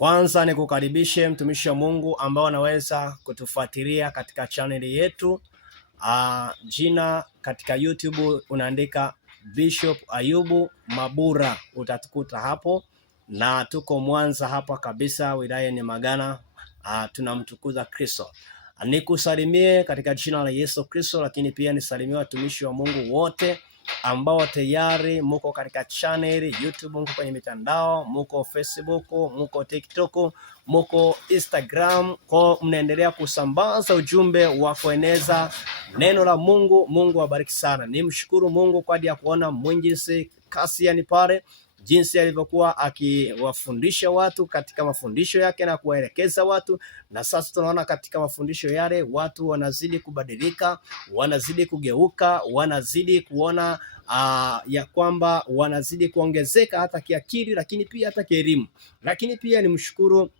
Kwanza ni kukaribishe mtumishi wa Mungu ambao anaweza kutufuatilia katika channel yetu. Jina katika YouTube unaandika Bishop Ayubu Mabura, utatukuta hapo, na tuko Mwanza hapa kabisa, wilaya Nyamagana. Tunamtukuza Kristo. Nikusalimie katika jina la Yesu Kristo, lakini pia nisalimie watumishi wa Mungu wote ambao tayari muko katika channel YouTube, muko kwenye mitandao, muko Facebook, muko TikTok, muko Instagram, kwa mnaendelea kusambaza ujumbe wa kueneza neno la Mungu. Mungu awabariki sana. Nimshukuru Mungu kwa ajili ya kuona mwinjisi Kasiani pale jinsi alivyokuwa akiwafundisha watu katika mafundisho yake na kuwaelekeza watu, na sasa tunaona katika mafundisho yale watu wanazidi kubadilika, wanazidi kugeuka, wanazidi kuona ya kwamba wanazidi kuongezeka hata kiakili, lakini pia hata kielimu. Lakini pia nimshukuru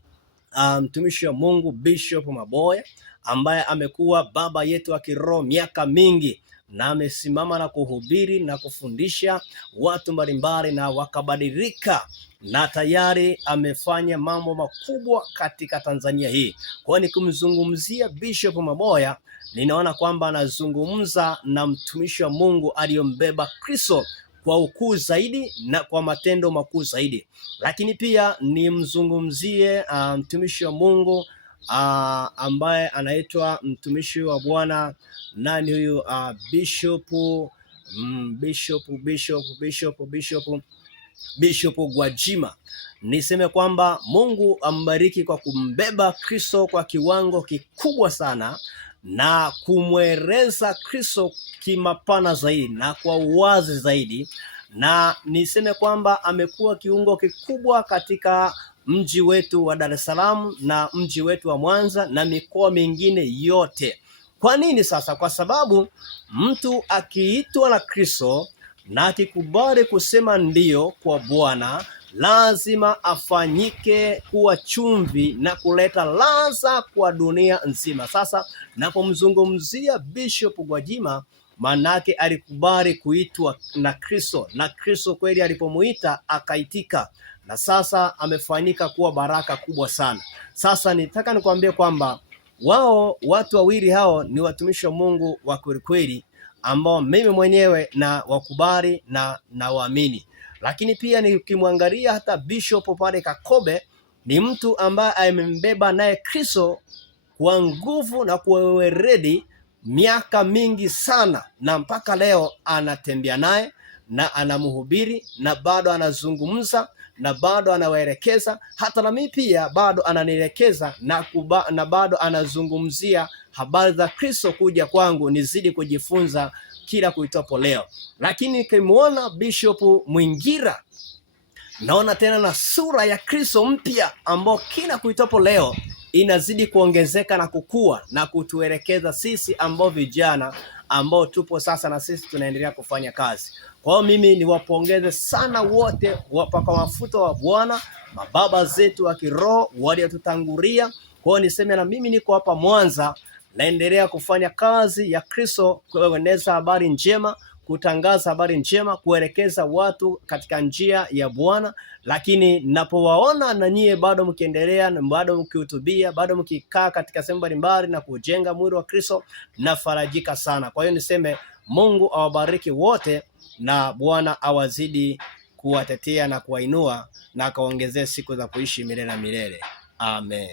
mtumishi wa Mungu Bishop Maboya ambaye amekuwa baba yetu wa kiroho miaka mingi, na amesimama na kuhubiri na kufundisha watu mbalimbali na wakabadilika, na tayari amefanya mambo makubwa katika Tanzania hii. Kwa nikumzungumzia Bishop Maboya, ninaona kwamba anazungumza na mtumishi wa Mungu aliyombeba Kristo kwa ukuu zaidi na kwa matendo makuu zaidi. Lakini pia nimzungumzie mtumishi wa Mungu ambaye anaitwa mtumishi wa Bwana, nani huyu? Bishop Gwajima. Niseme kwamba Mungu ambariki kwa kumbeba Kristo kwa kiwango kikubwa sana na kumweleza Kristo kimapana zaidi na kwa uwazi zaidi, na niseme kwamba amekuwa kiungo kikubwa katika mji wetu wa Dar es Salaam na mji wetu wa Mwanza na mikoa mingine yote. Kwa nini sasa? Kwa sababu mtu akiitwa na Kristo na akikubali kusema ndiyo kwa Bwana, lazima afanyike kuwa chumvi na kuleta ladha kwa dunia nzima. Sasa napomzungumzia Bishop Gwajima, manake alikubali kuitwa na Kristo, na Kristo kweli alipomuita akaitika, na sasa amefanyika kuwa baraka kubwa sana. Sasa nitaka nikwambie kwamba watu wawili hao ni watumishi wa Mungu wa kweli ambao mimi mwenyewe na wakubali na waamini. Lakini pia nikimwangalia hata Bishop pale Kakobe, ni mtu ambaye amembeba naye Kristo kwa nguvu na kwa weledi miaka mingi sana, na mpaka leo anatembea naye na anamhubiri na bado anazungumza na bado anawaelekeza. Hata na mimi pia bado ananielekeza na bado anazungumzia habari za Kristo kuja kwangu nizidi kujifunza kila kuitopo leo. Lakini nikimuona Bishop Mwingira, naona tena na sura ya Kristo mpya ambao kila kuitopo leo inazidi kuongezeka na kukua na kutuelekeza sisi ambao vijana ambao tupo sasa, na sisi tunaendelea kufanya kazi. Kwa hiyo mimi niwapongeze sana wote wapaka mafuta wa Bwana, mababa zetu wa kiroho waliotutangulia. Kwa hiyo niseme na mimi niko hapa Mwanza, naendelea kufanya kazi ya Kristo, kueneza habari njema, kutangaza habari njema, kuelekeza watu katika njia ya Bwana. Lakini napowaona na nyie bado mkiendelea, bado mkihutubia, bado mkikaa katika sehemu mbalimbali na kujenga mwili wa Kristo, nafarajika sana. Kwa hiyo niseme Mungu awabariki wote na Bwana awazidi kuwatetea na kuwainua na akaongezea siku za kuishi milele na milele. Amen.